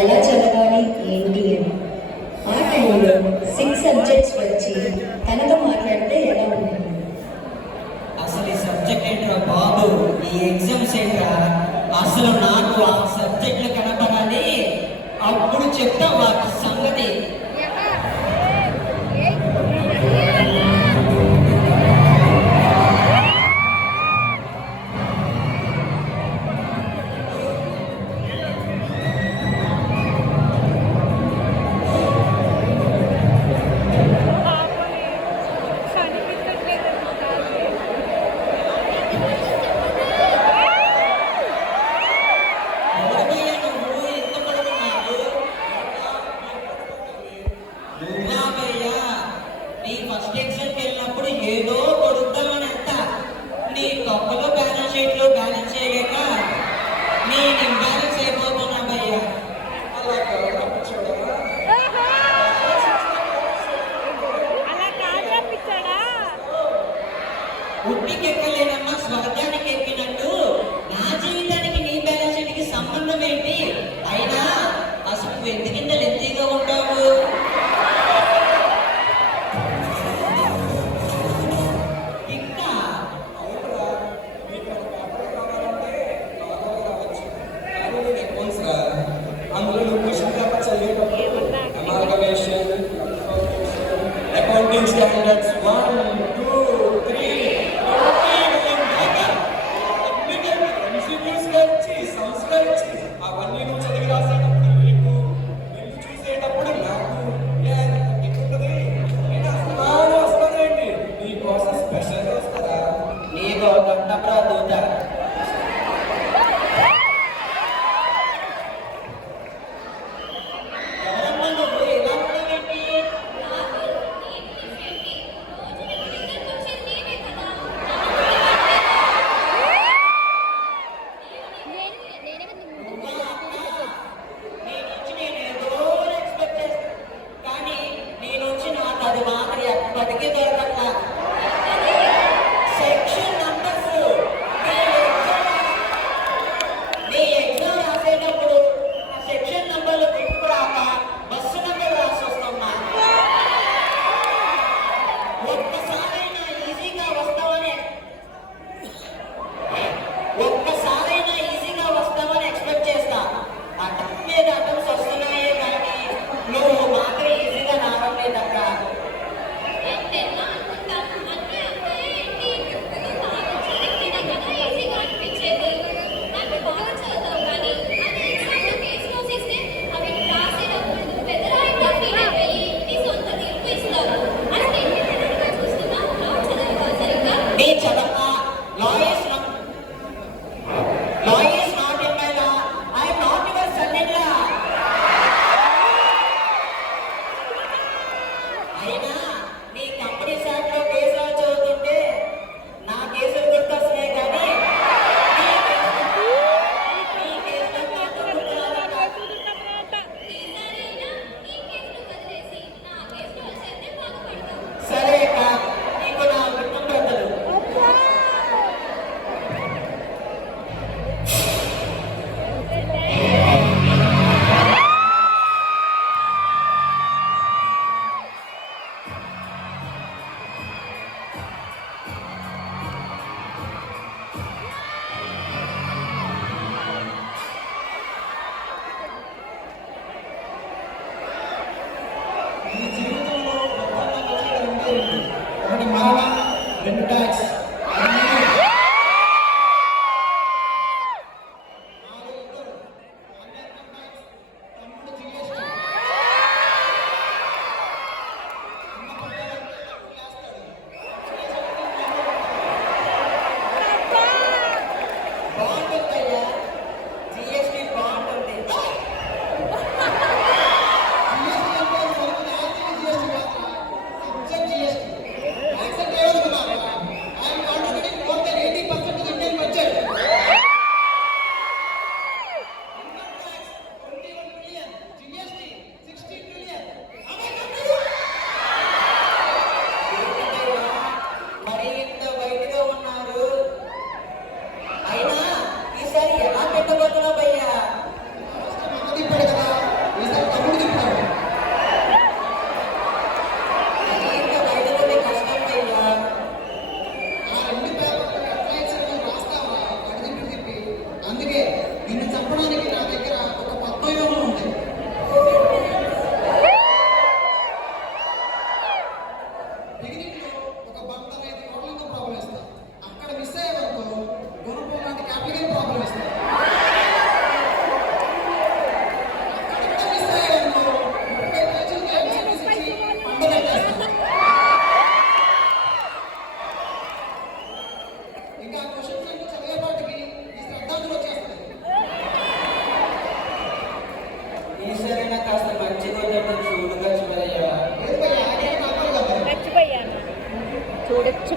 ఎలా చదవాలి ఏంటి అని. ఆ టైంలో 6 సబ్జెక్ట్స్ వచ్చి తనతో మాట్లాడితే ఎలా ఉంటుంది? అసలు ఈ సబ్జెక్ట్ ఏంట్రా బాబు, ఈ ఎగ్జామ్స్ ఏంట్రా, అసలు నాకు ఆ సబ్జెక్టులు కనపడాలి, అప్పుడు చెప్తా వాటి సంగతి. నీ ఫస్ట్ ఎగ్జామ్కి వెళ్ళినప్పుడు ఏదో కొడుద్దామని అంత నీ తొక్కలో బ్యాలెన్స్ షీట్లో బ్యాలెన్స్ చేయలేక నేను ఇంబ్యాలెన్స్ అయిపోతున్నా భయ్యా. ఉట్టికి ఎక్కలేనమ్మా స్వర్గానికి ఎక్కినట్టు నా జీవితానికి నీ బ్యాలెన్స్ షీట్కి సంబంధం ఏంటి? అయినా అసలు నువ్వు ఎందుకింత లెంతీగా ఉంటావు? అందులో నువ్వు క్వశ్చన్ పేపర్ చదివేటప్పుడు అమాల్గమేషన్, అకౌంటింగ్ స్టాండర్డ్స్ 1, 2, 3 సంస్కరించి అవన్నీ నువ్వు చదివి రాసేటప్పుడు నీకు నిన్ను చూసేటప్పుడు నాకు ఉంటుంది. వస్తుందేంటి నీ కోసం స్పెషల్గా వస్తుందా? నీకు గంటప్రా దూత.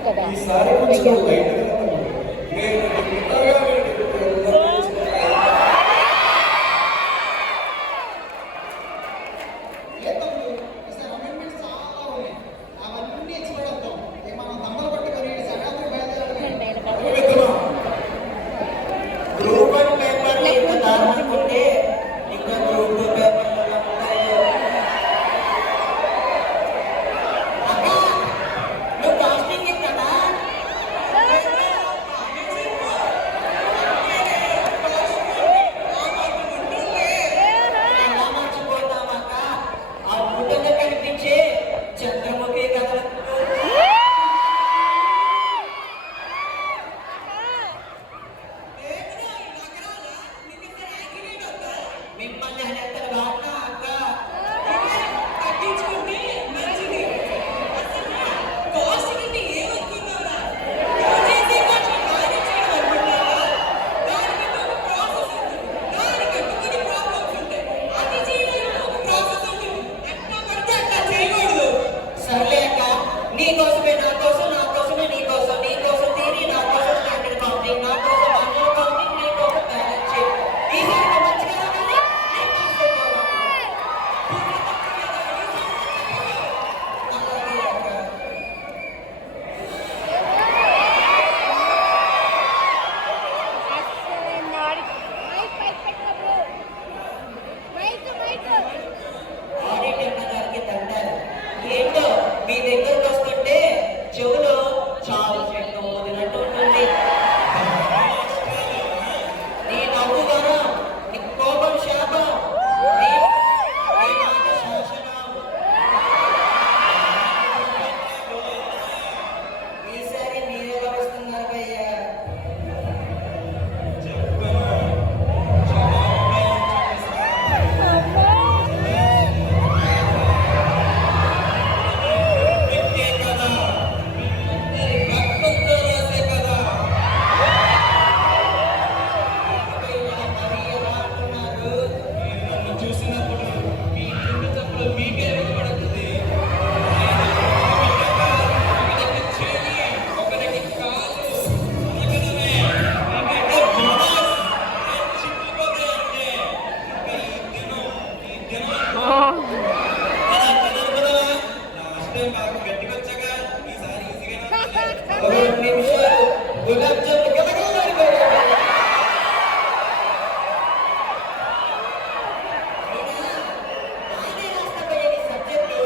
కదా ఈసారి కొంచెం లైట్ గా ఉంది. నేను ఇంతగా గ్రూప్ వన్ పేపర్ ఇంకా దారుణంటే ఇంకా గ్రూప్ టూ పేపర్లు ఉంటాయో. అక్క నువ్వు కాస్టింగ్ ఇస్తావా? ఎలా మర్చిపోతామక్క ఆ ఫోటోలో కనిపించే చంద్రముఖి కథలు. మిమ్మల్ని హెత్తలు వాడినా అక్క సర్లే అక్క నీకోసమే నా కోసం, నా కోసమే నీ కోసం, నీ కోసం తీరి నా కోసం స్టాండర్డ్ కౌంటింగ్, నా కోసం మాన్యువల్ కౌంటింగ్, నీ కోసం బ్యాలెన్స్ షీట్. ఈసారి నువ్వు మంచిగా రావాలి, నేను పాస్ అయిపోవాలి. అలాగే అక్క. ఆడిట్ అన్నదానికి దండాలు. ఏంటో మీ దగ్గరకు వస్తుంటే చెవులో చాలు చెట్టు వదిలినట్టు ఉంటుంది. నీ నవ్వు వరం, నీ కోపం శాపం, నీ మాట శాసనం. ఈసారి మీరెవరు వస్తున్నారు భయ్యా? భయ్యా, మరి ఎలా అంటున్నారు? చూసినప్పుడు మీ గుండె చప్పుడు మీకే వినపడుతుంది. ఒకరికి చెయ్యి, ఒకరికి కాలు, ఇకనమే, ఇంకైతే బోనస్. ఏం చిక్కిపోతాయంటే ఇంకా ఈ దినం లాస్ట్ టైం బాగా గట్టికొచ్చాగా ఈసారి ఈజీగానే వస్తుంది. ఒక 2 నిమిషాలు గులాబ్ జాములు గమగమలాడిపోయాయి. నానే రాస్తాపయ్య నీ సబ్జెక్టు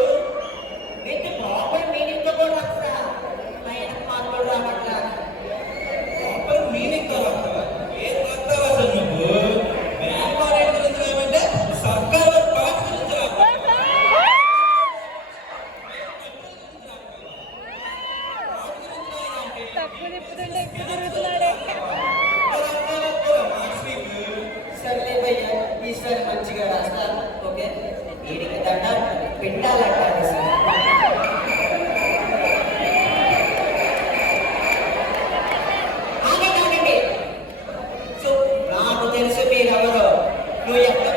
విత్ ప్రాపర్ మీనింగ్ తో కూడా రాస్తా. పైన మార్కులు రావట్లా. ప్రాపర్ మీనింగ్ తర్వాత ఏం రాస్తావు అసలు నువ్వు? బ్యాంక్ వారెంట్ గురించి రావంటే సర్కార్ వారి పాస్ గురించి రావు. తక్కువ తిప్పుతుంటే ఎక్కువ తిరుగుతున్నాడే. మార్క్స్ నీకు సర్లే భయ్య ఈసారి మంచిగా రాస్తాను. ఓకే దీనికి దండ పెట్టాలంటారు సార్. ఆగండి. సో నాకు తెలుసు మీరెవరో. నువ్వు ఎక్కడ